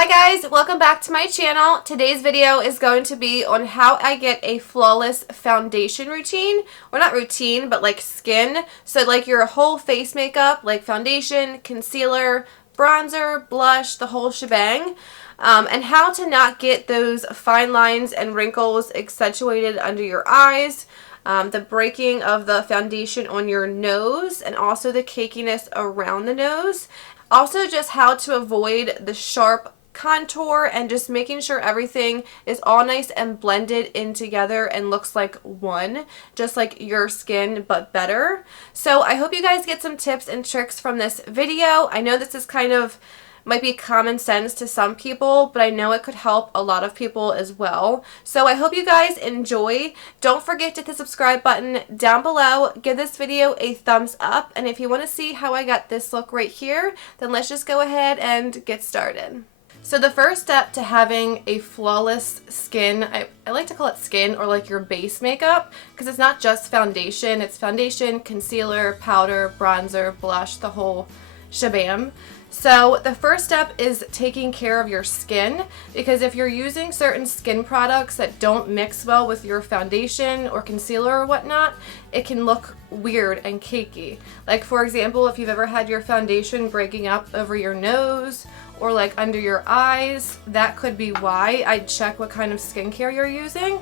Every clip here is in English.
Hi guys, welcome back to my channel. Today's video is going to be on how I get a flawless foundation routine. Or not routine, but like skin. So like your whole face makeup, like foundation, concealer, bronzer, blush, the whole shebang. And how to not get those fine lines and wrinkles accentuated under your eyes. The breaking of the foundation on your nose and also the cakiness around the nose. Also just how to avoid the sharp contour and just making sure everything is all nice and blended in together and looks like one, just like your skin but better. So I hope you guys get some tips and tricks from this video. I know this is kind of might be common sense to some people, but I know it could help a lot of people as well. So I hope you guys enjoy. Don't forget to hit the subscribe button down below. Give this video a thumbs up. And if you want to see how I got this look right here, then let's just go ahead and get started. So the first step to having a flawless skin, I like to call it skin or like your base makeup, because it's not just foundation. It's foundation, concealer, powder, bronzer, blush, the whole shabam. So the first step is taking care of your skin, because if you're using certain skin products that don't mix well with your foundation or concealer or whatnot, it can look weird and cakey. Like for example, if you've ever had your foundation breaking up over your nose or like under your eyes, that could be why. I'd check what kind of skincare you're using.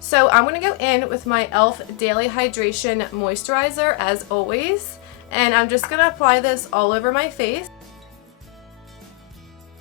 So I'm going to go in with my e.l.f. Daily Hydration Moisturizer as always, and I'm just going to apply this all over my face.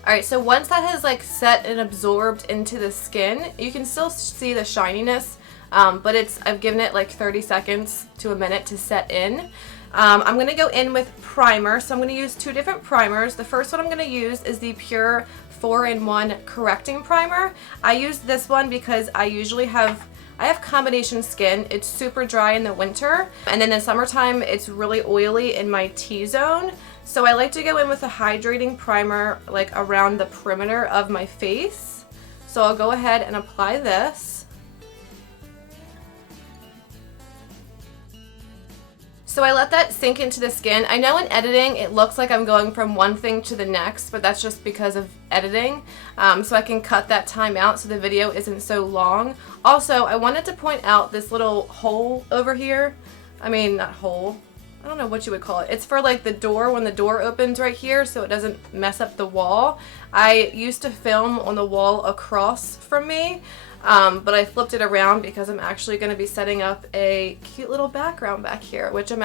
Alright, so once that has like set and absorbed into the skin, you can still see the shininess, but I've given it like 30 seconds to a minute to set in. I'm going to go in with primer, so I'm going to use two different primers. The first one I'm going to use is the Pure 4-in-1 Correcting Primer. I use this one because I have combination skin. It's super dry in the winter, and then in the summertime it's really oily in my T-zone. So I like to go in with a hydrating primer like around the perimeter of my face. So I'll go ahead and apply this. So I let that sink into the skin. I know in editing it looks like I'm going from one thing to the next, but that's just because of editing. So I can cut that time out so the video isn't so long. Also, I wanted to point out this little hole over here. I mean, not hole. I don't know what you would call it. It's for like the door, when the door opens right here, so it doesn't mess up the wall. I used to film on the wall across from me, but I flipped it around because I'm actually going to be setting up a cute little background back here, which I'm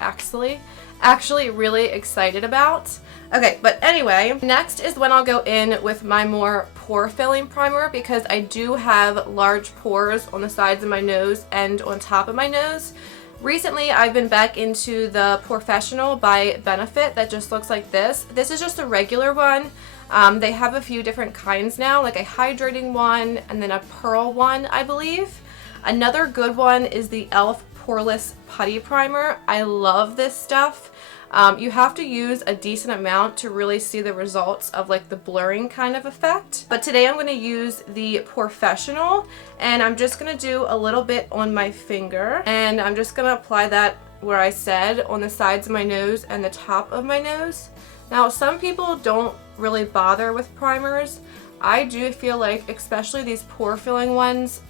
actually really excited about. Okay, but anyway, next is when I'll go in with my more pore filling primer, because I do have large pores on the sides of my nose and on top of my nose. Recently, I've been back into the Professional by Benefit that just looks like this. This is just a regular one. They have a few different kinds now, like a hydrating one and then a pearl one, I believe. Another good one is the e.l.f. Poreless Putty Primer. I love this stuff. You have to use a decent amount to really see the results of like the blurring kind of effect. But today I'm going to use the Professional, and I'm just going to do a little bit on my finger, and I'm just going to apply that where I said, on the sides of my nose and the top of my nose. Now some people don't really bother with primers. I do feel like especially these pore filling ones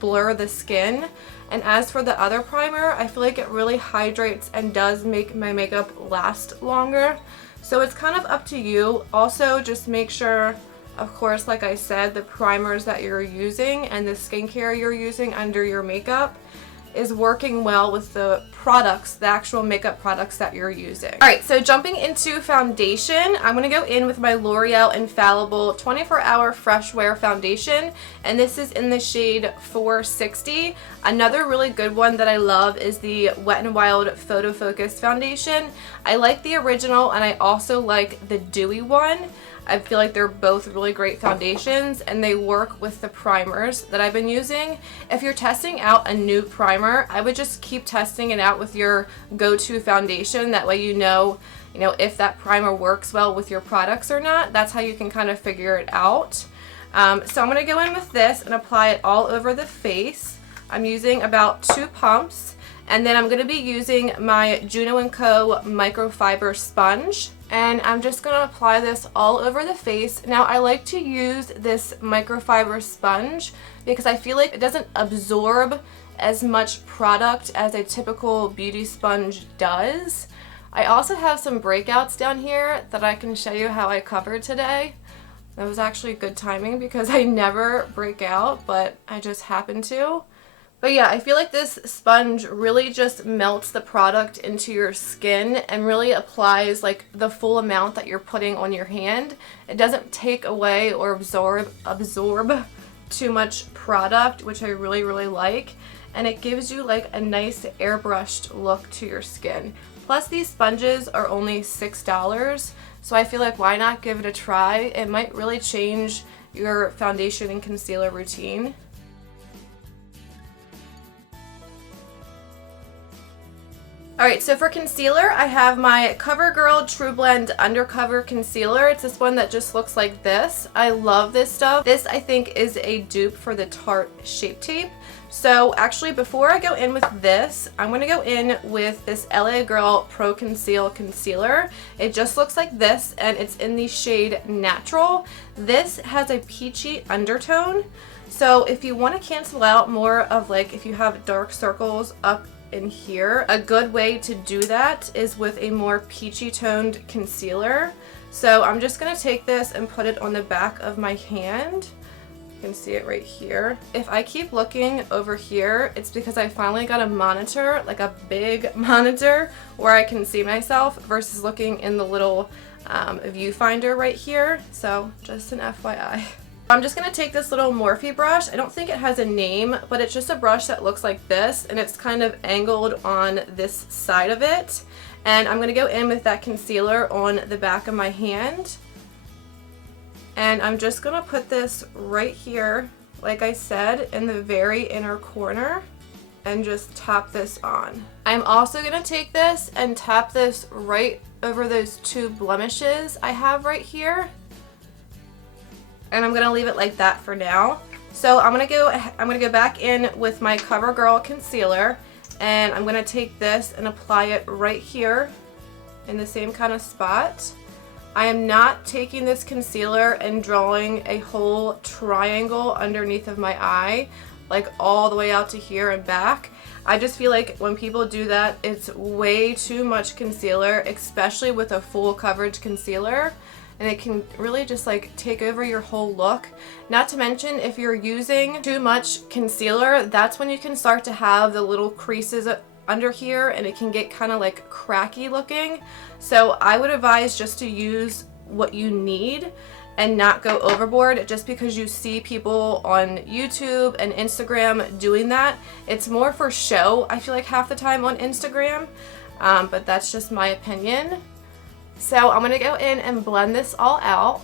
blur the skin. And as for the other primer, I feel like it really hydrates and does make my makeup last longer. So it's kind of up to you. Also, just make sure, of course, like I said, the primers that you're using and the skincare you're using under your makeup is working well with the products, the actual makeup products that you're using. Alright, so jumping into foundation, I'm going to go in with my L'Oreal Infallible 24-Hour Fresh Wear Foundation, and this is in the shade 460. Another really good one that I love is the Wet n Wild Photo Focus Foundation. I like the original, and I also like the dewy one. I feel like they're both really great foundations, and they work with the primers that I've been using. If you're testing out a new primer, I would just keep testing it out with your go-to foundation. That way you know if that primer works well with your products or not. That's how you can kind of figure it out. So I'm going to go in with this and apply it all over the face. I'm using about 2 pumps. And then I'm going to be using my Juno & Co. microfiber sponge. And I'm just going to apply this all over the face. Now I like to use this microfiber sponge because I feel like it doesn't absorb as much product as a typical beauty sponge does. I also have some breakouts down here that I can show you how I covered today. That was actually good timing because I never break out, but I just happen to. But yeah, I feel like this sponge really just melts the product into your skin and really applies like the full amount that you're putting on your hand. It doesn't take away or absorb too much product, which I really, really like. And it gives you like a nice airbrushed look to your skin. Plus these sponges are only $6, so I feel like why not give it a try? It might really change your foundation and concealer routine. Alright, so for concealer, I have my CoverGirl True Blend Undercover Concealer. It's this one that just looks like this. I love this stuff. This, I think, is a dupe for the Tarte Shape Tape. So actually, before I go in with this, I'm going to go in with this LA Girl Pro Conceal Concealer. It just looks like this, and it's in the shade Natural. This has a peachy undertone. So if you want to cancel out more of like if you have dark circles up in here, a good way to do that is with a more peachy toned concealer. So I'm just going to take this and put it on the back of my hand. You can see it right here. If I keep looking over here, it's because I finally got a monitor, like a big monitor where I can see myself versus looking in the little viewfinder right here. So just an FYI. I'm just going to take this little Morphe brush. I don't think it has a name, but it's just a brush that looks like this, and it's kind of angled on this side of it. And I'm going to go in with that concealer on the back of my hand. And I'm just going to put this right here, like I said, in the very inner corner, and just tap this on. I'm also going to take this and tap this right over those two blemishes I have right here. And I'm gonna leave it like that for now. So I'm gonna go back in with my CoverGirl concealer, and I'm gonna take this and apply it right here in the same kind of spot. I am not taking this concealer and drawing a whole triangle underneath of my eye, like all the way out to here and back. I just feel like when people do that, it's way too much concealer, especially with a full coverage concealer. And it can really just like take over your whole look. Not to mention, if you're using too much concealer, that's when you can start to have the little creases under here, and it can get kind of like cracky looking. So I would advise just to use what you need and not go overboard. Just because you see people on YouTube and Instagram doing that, it's more for show, I feel like, half the time on Instagram. But that's just my opinion. So I'm going to go in and blend this all out.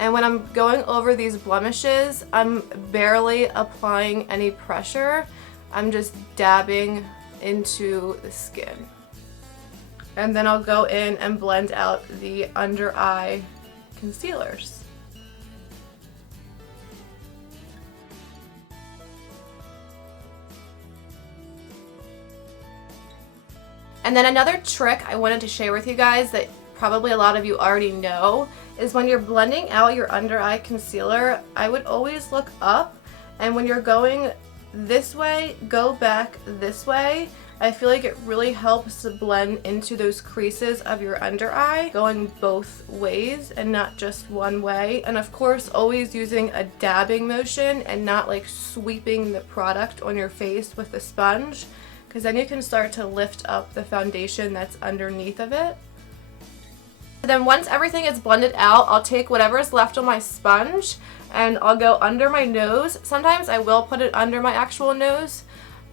And when I'm going over these blemishes, I'm barely applying any pressure. I'm just dabbing into the skin. And then I'll go in and blend out the under eye concealers. And then another trick I wanted to share with you guys that probably a lot of you already know is when you're blending out your under eye concealer, I would always look up, and when you're going this way, go back this way. I feel like it really helps to blend into those creases of your under eye, going both ways and not just one way. And of course, always using a dabbing motion and not like sweeping the product on your face with the sponge, because then you can start to lift up the foundation that's underneath of it. Then once everything is blended out, I'll take whatever is left on my sponge and I'll go under my nose. Sometimes I will put it under my actual nose,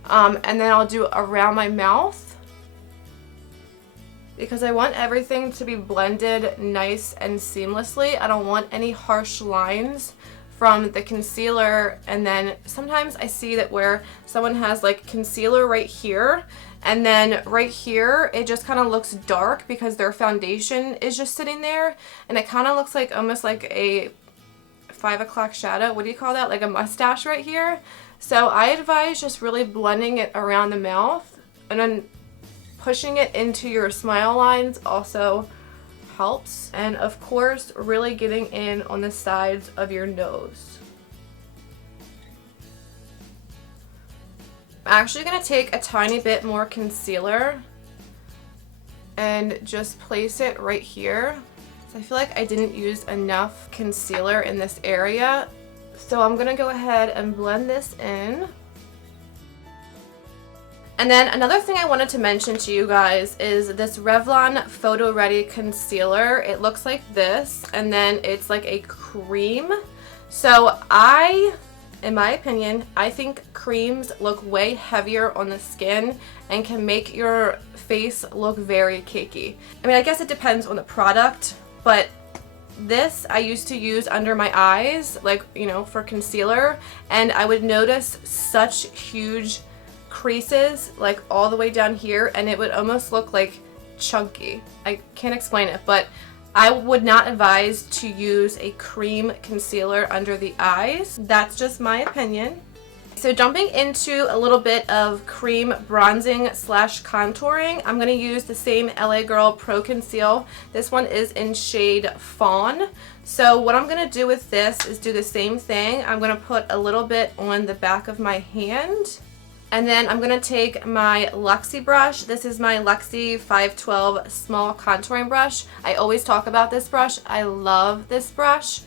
and then I'll do around my mouth, because I want everything to be blended nice and seamlessly. I don't want any harsh lines from the concealer. And then sometimes I see that where someone has like concealer right here, and then right here it just kind of looks dark because their foundation is just sitting there, and it kind of looks like almost like a 5 o'clock shadow. What do you call that? Like a mustache right here. So I advise just really blending it around the mouth And then pushing it into your smile lines also helps. And of course, really getting in on the sides of your nose. I'm actually going to take a tiny bit more concealer and just place it right here. So I feel like I didn't use enough concealer in this area. So I'm going to go ahead and blend this in. And then another thing I wanted to mention to you guys is this Revlon Photo Ready Concealer. It looks like this, and then it's like a cream. So in my opinion, I think creams look way heavier on the skin and can make your face look very cakey. I mean, I guess it depends on the product, but this I used to use under my eyes, like, you know, for concealer, and I would notice such huge creases like all the way down here, and it would almost look like chunky. I can't explain it, but I would not advise to use a cream concealer under the eyes. That's just my opinion. So jumping into a little bit of cream bronzing slash contouring, I'm going to use the same LA Girl Pro Conceal. This one is in shade Fawn. So what I'm going to do with this is do the same thing. I'm going to put a little bit on the back of my hand. And then I'm going to take my Luxie brush. This is my Luxie 512 small contouring brush. I always talk about this brush. I love this brush.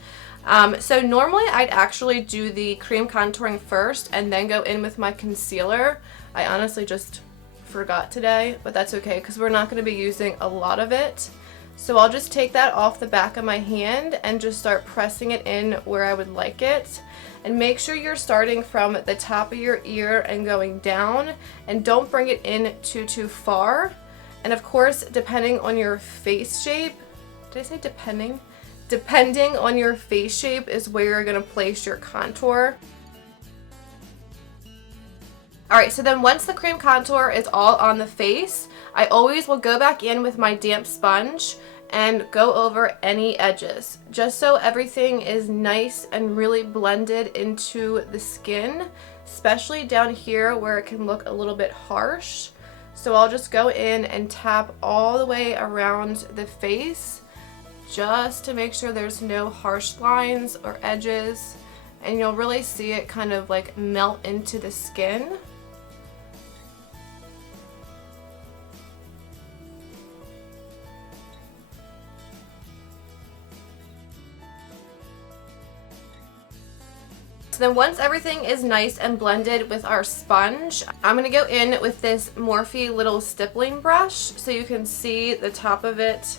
So normally I'd actually do the cream contouring first and then go in with my concealer. I honestly just forgot today, but that's okay because we're not going to be using a lot of it. So I'll just take that off the back of my hand and just start pressing it in where I would like it. And make sure you're starting from the top of your ear and going down, and don't bring it in too far. And of course, depending on your face shape, did I say depending? Depending on your face shape is where you're going to place your contour. Alright, so then once the cream contour is all on the face, I always will go back in with my damp sponge and go over any edges, just so everything is nice and really blended into the skin, especially down here where it can look a little bit harsh. So I'll just go in and tap all the way around the face just to make sure there's no harsh lines or edges, and you'll really see it kind of like melt into the skin. So then once everything is nice and blended with our sponge, I'm going to go in with this Morphe little stippling brush so you can see the top of it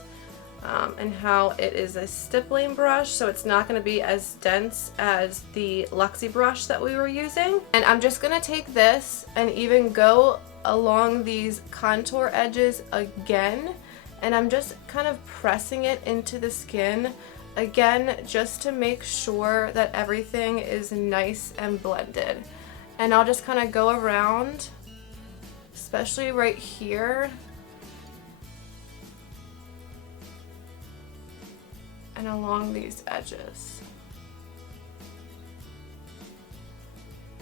and how it is a stippling brush, so it's not going to be as dense as the Luxie brush that we were using. And I'm just going to take this and even go along these contour edges again, and I'm just kind of pressing it into the skin again, just to make sure that everything is nice and blended. And I'll just kind of go around, especially right here, and along these edges.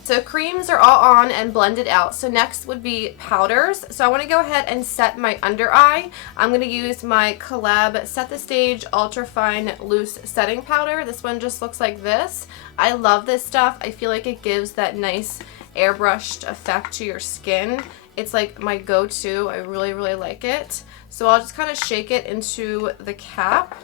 So creams are all on and blended out. So next would be powders. So I want to go ahead and set my under eye. I'm going to use my Collab Set the Stage Ultra Fine Loose Setting Powder. This one just looks like this. I love this stuff. I feel like it gives that nice airbrushed effect to your skin. It's like my go-to. I really like it. So I'll just kind of shake it into the cap.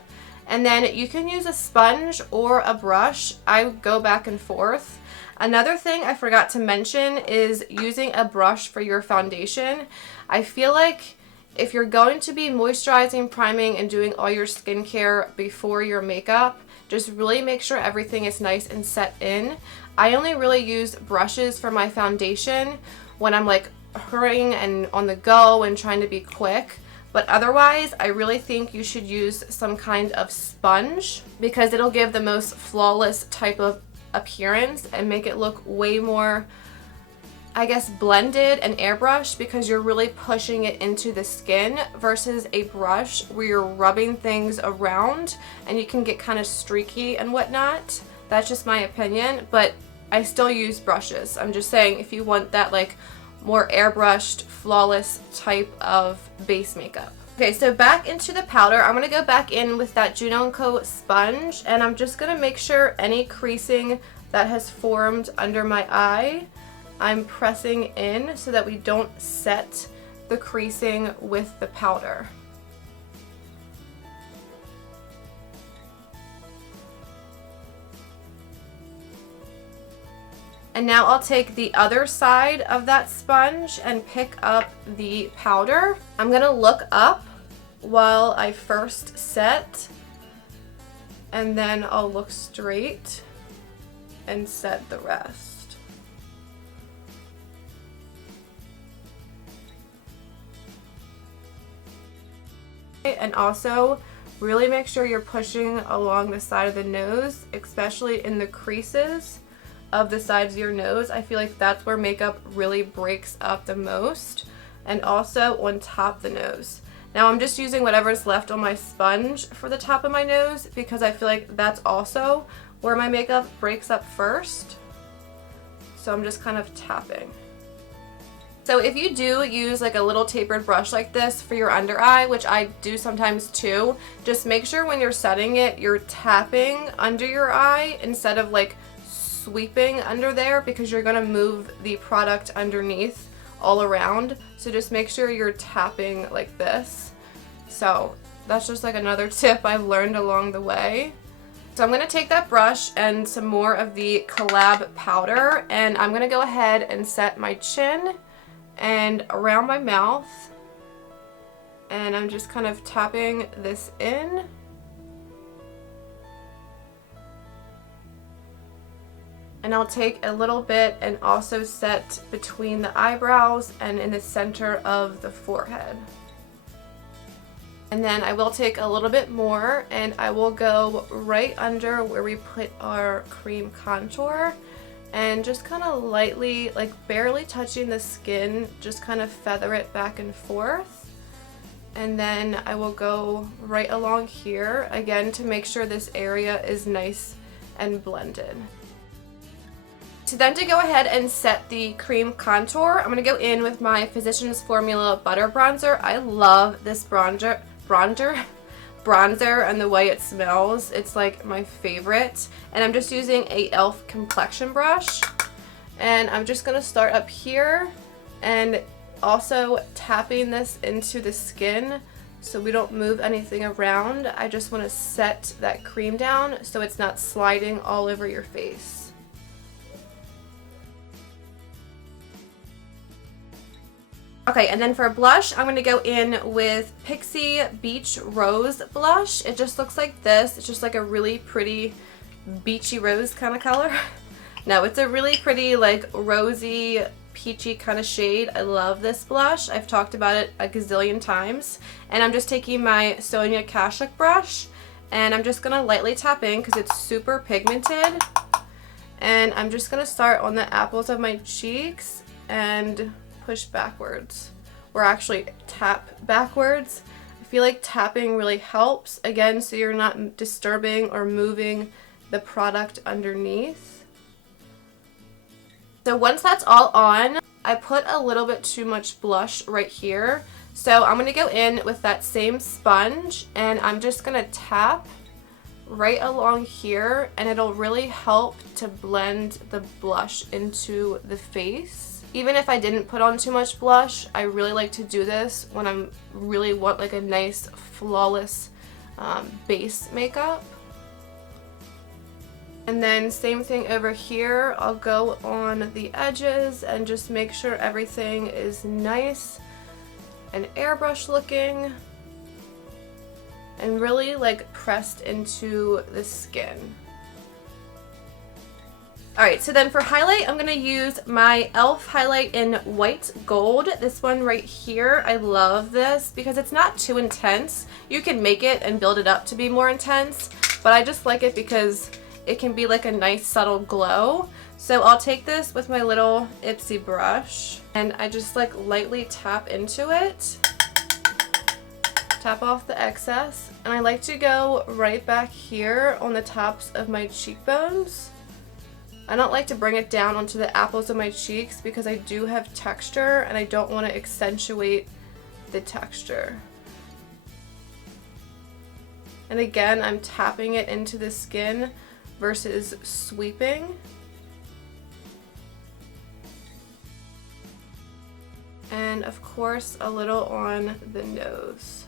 And then you can use a sponge or a brush. I go back and forth. Another thing I forgot to mention is using a brush for your foundation. I feel like if you're going to be moisturizing, priming, and doing all your skincare before your makeup, just really make sure everything is nice and set in. I only really use brushes for my foundation when I'm like hurrying and on the go and trying to be quick. But otherwise, I really think you should use some kind of sponge because it'll give the most flawless type of appearance and make it look way more, I guess, blended and airbrushed, because you're really pushing it into the skin versus a brush where you're rubbing things around and you can get kind of streaky and whatnot. That's just my opinion, but I still use brushes. I'm just saying, if you want that like more airbrushed, flawless type of base makeup. Okay, so back into the powder, I'm going to go back in with that Juno & Co. sponge, and I'm just going to make sure any creasing that has formed under my eye, I'm pressing in so that we don't set the creasing with the powder. And now I'll take the other side of that sponge and pick up the powder. I'm gonna look up while I first set, and then I'll look straight and set the rest. And also, really make sure you're pushing along the side of the nose, especially in the creases of the sides of your nose. I feel like that's where makeup really breaks up the most, and also on top of the nose. Now I'm just using whatever's left on my sponge for the top of my nose because I feel like that's also where my makeup breaks up first. So I'm just kind of tapping. So if you do use like a little tapered brush like this for your under eye, which I do sometimes too, just make sure when you're setting it, you're tapping under your eye instead of like sweeping under there, because you're going to move the product underneath all around. So just make sure you're tapping like this. So that's just like another tip I've learned along the way. So I'm going to take that brush and some more of the Collab powder, and I'm going to go ahead and set my chin and around my mouth, and I'm just kind of tapping this in. And I'll take a little bit and also set between the eyebrows and in the center of the forehead. And then I will take a little bit more and I will go right under where we put our cream contour, and just kind of lightly, like barely touching the skin, just kind of feather it back and forth. And then I will go right along here again to make sure this area is nice and blended. So then to go ahead and set the cream contour, I'm going to go in with my Physicians Formula Butter Bronzer. I love this bronzer and the way it smells. It's like my favorite. And I'm just using a e.l.f. complexion brush. And I'm just going to start up here and also tapping this into the skin so we don't move anything around. I just want to set that cream down so it's not sliding all over your face. Okay, and then for blush, I'm going to go in with Pixie Beach Rose Blush. It just looks like this. It's just like a really pretty beachy rose kind of color. No, it's a really pretty like rosy, peachy kind of shade. I love this blush. I've talked about it a gazillion times. And I'm just taking my Sonia Kashuk brush and I'm just going to lightly tap in because it's super pigmented. And I'm just going to start on the apples of my cheeks and push backwards, or actually tap backwards. I feel like tapping really helps, again, so you're not disturbing or moving the product underneath. So once that's all on, I put a little bit too much blush right here. So I'm going to go in with that same sponge and I'm just going to tap right along here, and it'll really help to blend the blush into the face. Even if I didn't put on too much blush, I really like to do this when I really want like a nice flawless base makeup. And then same thing over here, I'll go on the edges and just make sure everything is nice and airbrush looking and really like pressed into the skin. Alright, so then for highlight, I'm going to use my e.l.f. highlight in white gold. This one right here, I love this because it's not too intense. You can make it and build it up to be more intense, but I just like it because it can be like a nice subtle glow. So I'll take this with my little Ipsy brush and I just like lightly tap into it. Tap off the excess, and I like to go right back here on the tops of my cheekbones I don't like to bring it down onto the apples of my cheeks because I do have texture and I don't want to accentuate the texture. And again, I'm tapping it into the skin versus sweeping. And of course, a little on the nose.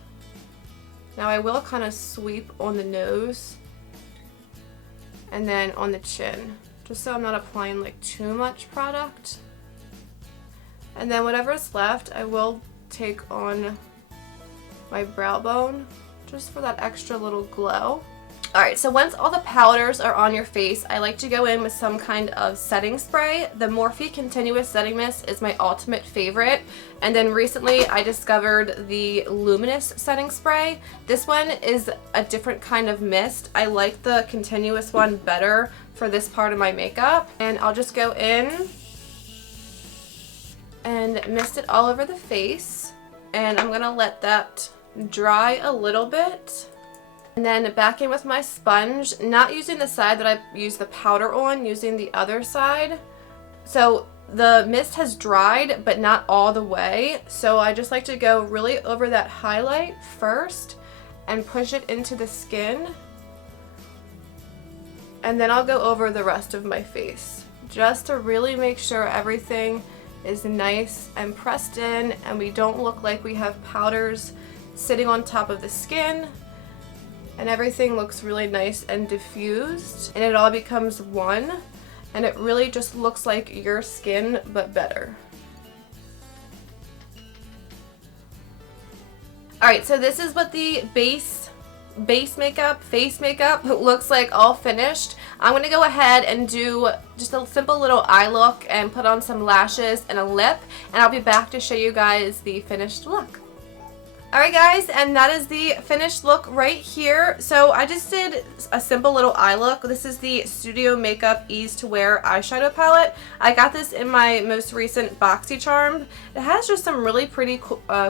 Now I will kind of sweep on the nose and then on the chin, just so I'm not applying like too much product. And then whatever's left, I will take on my brow bone just for that extra little glow. Alright, so once all the powders are on your face, I like to go in with some kind of setting spray. The Morphe Continuous Setting Mist is my ultimate favorite. And then recently I discovered the Luminous Setting Spray. This one is a different kind of mist. I like the continuous one better for this part of my makeup. And I'll just go in and mist it all over the face. And I'm gonna let that dry a little bit. And then back in with my sponge, not using the side that I used the powder on, using the other side. So the mist has dried, but not all the way. So I just like to go really over that highlight first and push it into the skin. And then I'll go over the rest of my face, just to really make sure everything is nice and pressed in and we don't look like we have powders sitting on top of the skin. And everything looks really nice and diffused, and it all becomes one, and it really just looks like your skin but better. Alright, so this is what the face makeup looks like all finished. I'm going to go ahead and do just a simple little eye look and put on some lashes and a lip, and I'll be back to show you guys the finished look. Alright guys, and that is the finished look right here. So I just did a simple little eye look. This is the Studio Makeup Ease to Wear eyeshadow palette. I got this in my most recent BoxyCharm. It has just some really pretty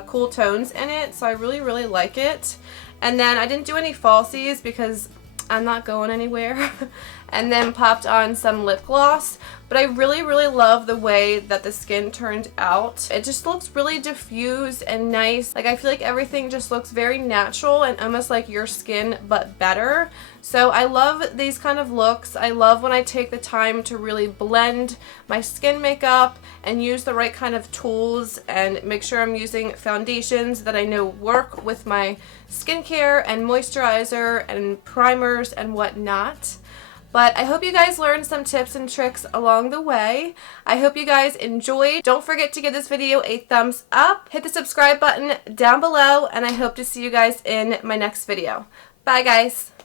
cool tones in it, so I really like it. And then I didn't do any falsies because I'm not going anywhere. And then popped on some lip gloss. But I really love the way that the skin turned out. It just looks really diffused and nice. Like, I feel like everything just looks very natural and almost like your skin, but better. So I love these kind of looks. I love when I take the time to really blend my skin makeup and use the right kind of tools and make sure I'm using foundations that I know work with my skincare and moisturizer and primers and whatnot. But I hope you guys learned some tips and tricks along the way. I hope you guys enjoyed. Don't forget to give this video a thumbs up. Hit the subscribe button down below, and I hope to see you guys in my next video. Bye guys.